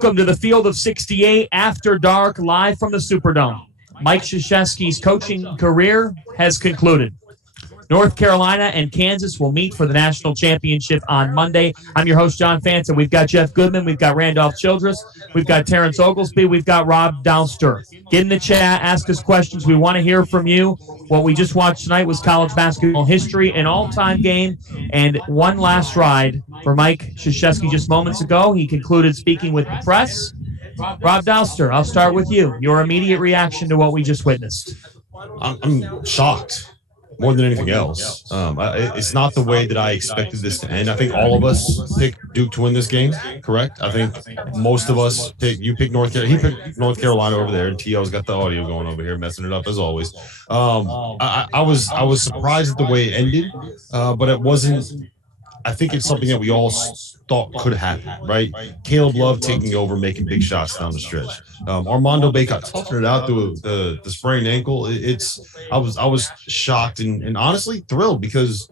Welcome to the Field of 68 After Dark, live from the Superdome. Mike Krzyzewski's coaching career has concluded. North Carolina and Kansas will meet for the national championship on Monday. I'm your host, John Fanta. We've got Jeff Goodman. We've got Randolph Childress. We've got Terrence Oglesby. We've got Rob Dowster. Get in the chat. Ask us questions. We want to hear from you. What we just watched tonight was college basketball history, an all-time game, and one last ride for Mike Krzyzewski just moments ago. He concluded speaking with the press. Rob Dowster, I'll start with you. Your immediate reaction to what we just witnessed. I'm shocked. More than anything else. It's not the way that I expected this to end. I think all of us picked Duke to win this game, correct? I think most of us picked North Carolina. He picked North Carolina over there, and T.O.'s got the audio going over here, messing it up as always. I was surprised at the way it ended, but it wasn't. I think it's something that we all thought could happen, right? Caleb Love taking over, making big shots down the stretch. Armando Bacot toughing it out through the sprained ankle. I was shocked and honestly thrilled, because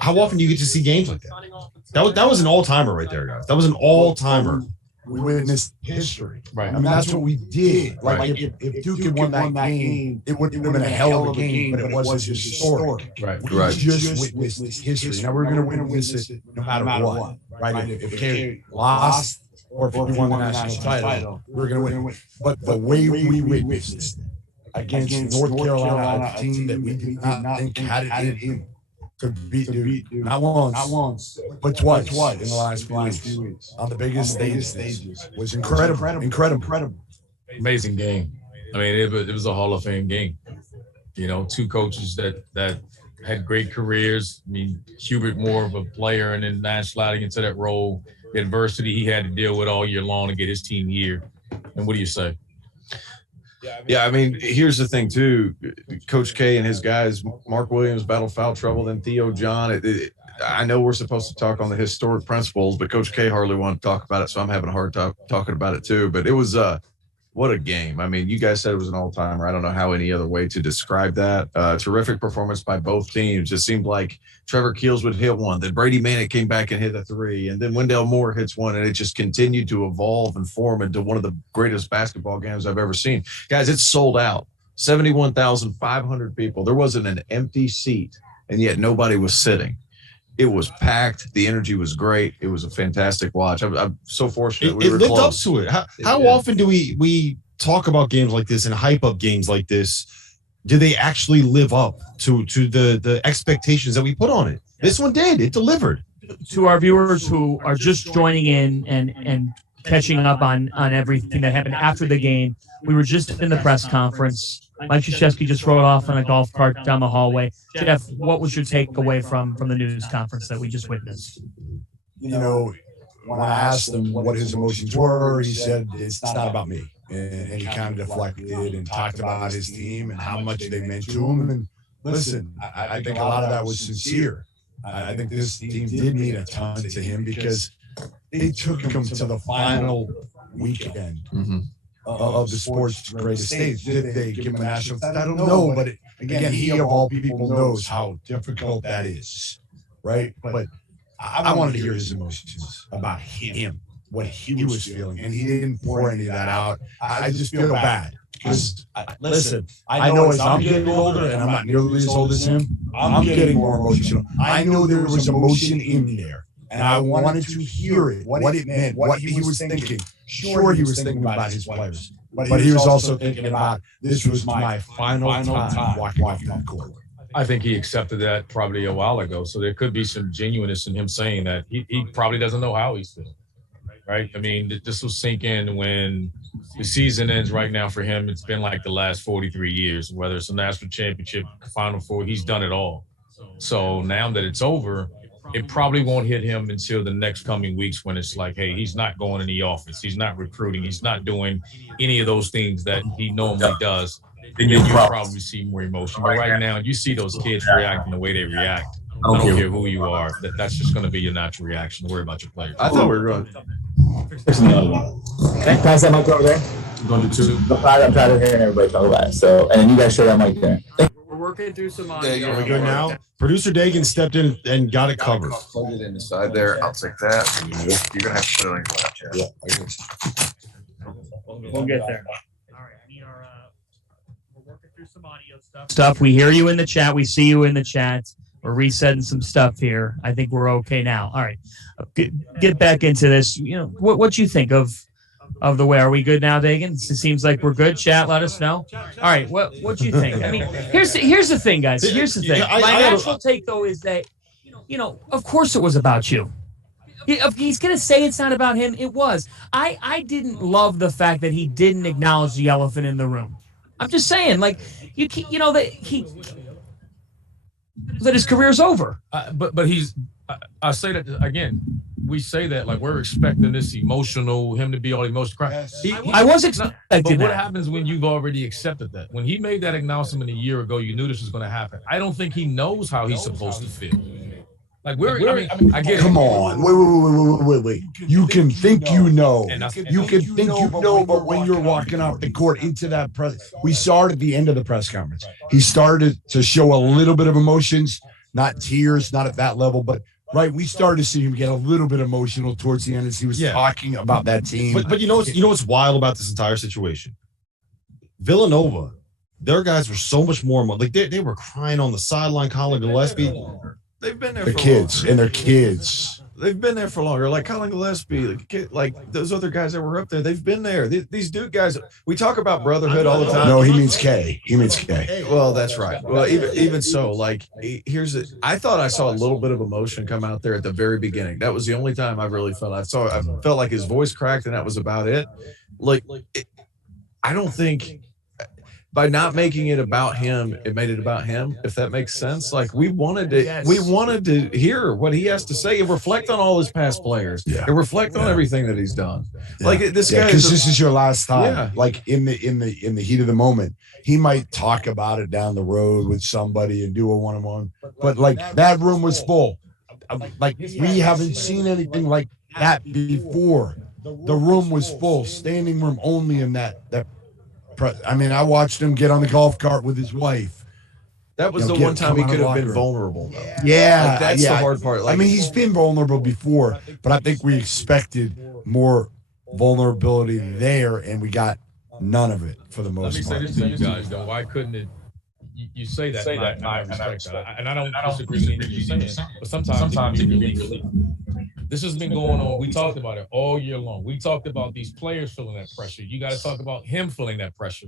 how often do you get to see games like that? That was an all-timer right there, guys. That was an all-timer. We witnessed history. Right. I mean, that's what we did. Like, if Duke had won that game, it would have been a hell of a game, but it was historic. Right. We just witnessed history. Now, we're going to witness it no matter what. Right? If K lost or if we won the national title, we're going to win. But the way we witnessed it against North Carolina, a team that we did not think had it in, could beat Duke not once, but twice in the last few weeks on the biggest stages was incredible. Amazing game. I mean, it was a Hall of Fame game. You know, two coaches that had great careers. I mean, Hubert more of a player and then Nash sliding into that role. The adversity he had to deal with all year long to get his team here. And what do you say? Yeah, I mean, here's the thing, too. Coach K and his guys, Mark Williams, battled foul trouble, then Theo John. I know we're supposed to talk on the historic principles, but Coach K hardly wanted to talk about it, so I'm having a hard time talking about it, too. But it was what a game. I mean, you guys said it was an all-timer. I don't know how any other way to describe that. Terrific performance by both teams. It seemed like Trevor Keels would hit one, then Brady Manick came back and hit a three, and then Wendell Moore hits one, and it just continued to evolve and form into one of the greatest basketball games I've ever seen. Guys, it's sold out. 71,500 people. There wasn't an empty seat, and yet nobody was sitting. It was packed. The energy was great. It was a fantastic watch. I'm so fortunate. It lived up to it. How often do we talk about games like this and hype up games like this? Do they actually live up to the expectations that we put on it? This one did. It delivered. To our viewers who are just joining in and catching up on everything that happened after the game, we were just in the press conference. Mike Krzyzewski just rode off on a golf cart down the hallway. Jeff, what was your takeaway from the news conference that we just witnessed? You know, when I asked him what his emotions were, he said, it's not about me. And he kind of deflected and talked about his team and how much they meant to him. And listen, I think a lot of that was sincere. I think this team did mean a ton to him because they took him to the final weekend of the sport's greatest stage. Did they give him a national title? I don't know, but again, he of all people knows how difficult that is, right? But I wanted to hear his emotions about him, what he was feeling, and he didn't pour any of that out. I just feel bad because, listen, I know as I'm getting older, and I'm not nearly as old as him, I'm getting more emotional. I know there was emotion in there, and I wanted to hear it, what it meant, what he was thinking. Sure, he was thinking about his players, but he was also thinking about this was my final time walking off that court. I think he accepted that probably a while ago. So there could be some genuineness in him saying that. He probably doesn't know how he's feeling, right? I mean, this will sink in when the season ends right now for him. It's been like the last 43 years, whether it's a national championship, Final Four, he's done it all. So now that it's over, it probably won't hit him until the next coming weeks when it's like, hey, he's not going in the office. He's not recruiting. He's not doing any of those things that he normally does. Then you'll probably see more emotion. But right now, you see those kids reacting the way they react. I don't care who you are. That's just going to be your natural reaction. Worry about your players. I thought we were going. There's another one. Okay, pass that mic over there. I'm going to two. I'm tired of hearing everybody talk about it. So, and you guys share that mic there. We're working through some audio. Are we good now? Producer Dagan stepped in and got it covered. Plug it in the side there. I'll take that. You're going to have to put it on your laptop. Yeah. We'll get there. All right, we are we're working through some audio stuff. We hear you in the chat. We see you in the chat. We're resetting some stuff here. I think we're okay now. All right, get back into this. You know what you think of the way. Are we good now, Dagan? It seems like we're good. Chat, let us know. All right, what do you think? I mean, here's the thing, guys. Here's the thing. My natural take though is that of course it was about you. If he's going to say it's not about him, it was. I didn't love the fact that he didn't acknowledge the elephant in the room. I'm just saying, like, that his career's over. But he's. I say that again. We say that like we're expecting this him to be all emotional. Yes. I was expecting But what that. happens when you've already accepted that? When he made that announcement a year ago, you knew this was going to happen. I don't think he knows how he's supposed to feel. Like I get Come it. on. Wait. You can think you know. And that's- You can think you know, but when you're walking off the court into that press, we saw it at the end of the press conference. He started to show a little bit of emotions, not tears, not at that level, but right. We started to see him get a little bit emotional towards the end as he was talking about that team. But you know what's wild about this entire situation? Villanova, their guys were so much more like they were crying on the sideline. Colin Gillespie. They've been there the for kids long. and their kids. They've been there for longer. Like Colin Gillespie, like those other guys that were up there, they've been there. These dude guys, we talk about brotherhood all the time. No, he means K. He means K. Well, that's right. Well, even so, like I thought I saw a little bit of emotion come out there at the very beginning. That was the only time I really felt. I felt like his voice cracked, and that was about it. I don't think by not making it about him, it made it about him. If that makes sense. Like we wanted to hear what he has to say and reflect on all his past players. Yeah. And reflect on everything that he's done. Yeah. Like this guy, because this is your last time. Yeah. Like in the heat of the moment, he might talk about it down the road with somebody and do a one-on-one. But like that room was full. Like we haven't seen anything like that before. The room was full, standing room only in that. I mean, I watched him get on the golf cart with his wife. that was You know, the one time he come out of could have locker been room. vulnerable. Though. Yeah, Like, that's the hard part. Like, I mean, he's been vulnerable before, but I think we expected more vulnerability there, and we got none of it for the Let me most say part. this to you guys, though. Why couldn't it? You say that, and I respect that. And I don't disagree with anything you're saying. But sometimes it can be relief. This has been going on. We talked about it all year long. We talked about these players feeling that pressure. You got to talk about him feeling that pressure.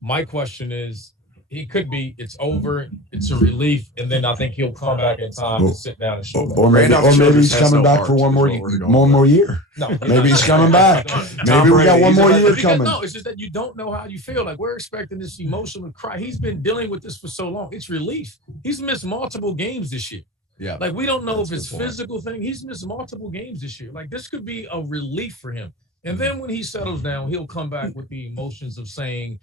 My question is, he could be, it's over, it's a relief, and then I think he'll come back in time and sit down and show Or maybe Childress he's has coming no back heart, for is one what we're going more with. year. No, Maybe he's coming back. Tom Maybe we got Brady, one he's more about- year Because, coming. no, it's just that you don't know how you feel. Like we're expecting this emotional cry. He's been dealing with this for so long. It's relief. He's missed multiple games this year. Yeah. Like we don't know That's if a it's good point. physical thing. He's missed multiple games this year. Like this could be a relief for him. And then when he settles down, he'll come back with the emotions of saying,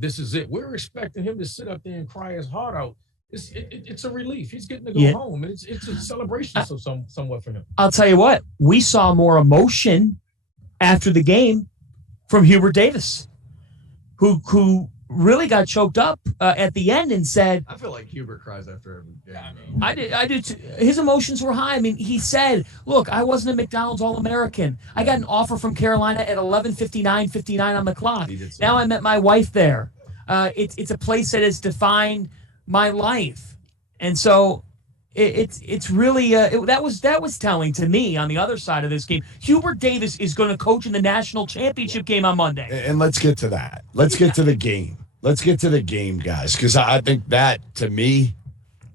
this is it. We're expecting him to sit up there and cry his heart out. It's a relief. He's getting to go Yeah. home, and it's a celebration somewhat for him. I'll tell you what, we saw more emotion after the game from Hubert Davis, who really got choked up at the end and said, I feel like Hubert cries after every game. I did too. His emotions were high. I mean, he said, look, I wasn't a McDonald's All-American. I got an offer from Carolina at 11:59 on the clock. He did say Now that. I met my wife there. It's a place that has defined my life. And so it's really that was telling to me on the other side of this game. Hubert Davis is going to coach in the national championship game on Monday. And let's get to that. Let's get to the game. Let's get to the game, guys, because I think that, to me,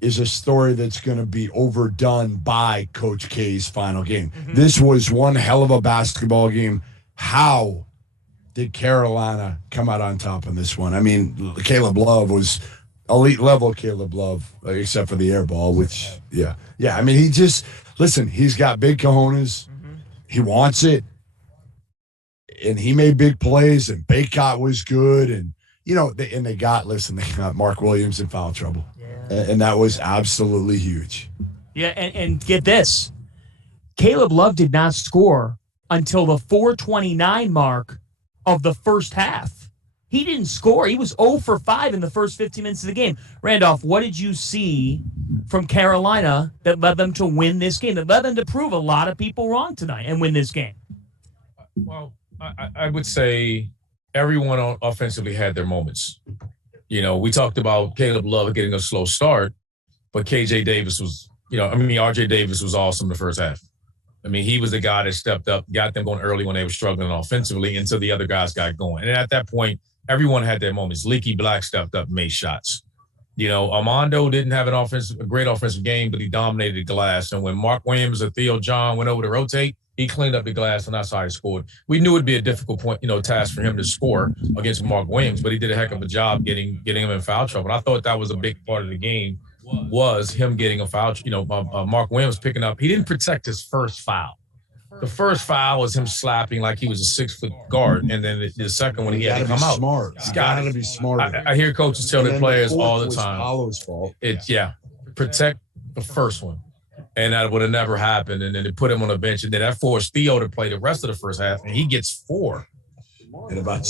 is a story that's going to be overdone by Coach K's final game. This was one hell of a basketball game. How did Carolina come out on top in this one? I mean, Caleb Love was elite level Caleb Love, except for the air ball, which, yeah. I mean, he's got big cojones. He wants it. And he made big plays, and Baycott was good. And, they got Mark Williams in foul trouble. And that was absolutely huge. Yeah, and get this. Caleb Love did not score until the 4:29 mark of the first half. He didn't score. He was 0 for 5 in the first 15 minutes of the game. Randolph, what did you see from Carolina that led them to win this game, that led them to prove a lot of people wrong tonight and win this game? Well, I would say everyone offensively had their moments. You know, we talked about Caleb Love getting a slow start, but KJ Davis was, RJ Davis was awesome the first half. I mean, he was the guy that stepped up, got them going early when they were struggling offensively until the other guys got going. And at that point, everyone had their moments. Leaky Black stepped up, made shots. You know, Armando didn't have a great offensive game, but he dominated the glass. And when Mark Williams or Theo John went over to rotate, he cleaned up the glass, and that's how he scored. We knew it'd be a difficult task for him to score against Mark Williams, but he did a heck of a job getting him in foul trouble. I thought that was a big part of the game, was him getting a foul. Mark Williams picking up. He didn't protect his first foul. The first foul was him slapping like he was a 6-foot guard, and then the second one he had to come out. Smart. You gotta be smart. I hear coaches tell their players all the was time. Paolo's fault. Protect the first one, and that would have never happened. And then they put him on the bench, and then that forced Theo to play the rest of the first half, and he gets 4. And about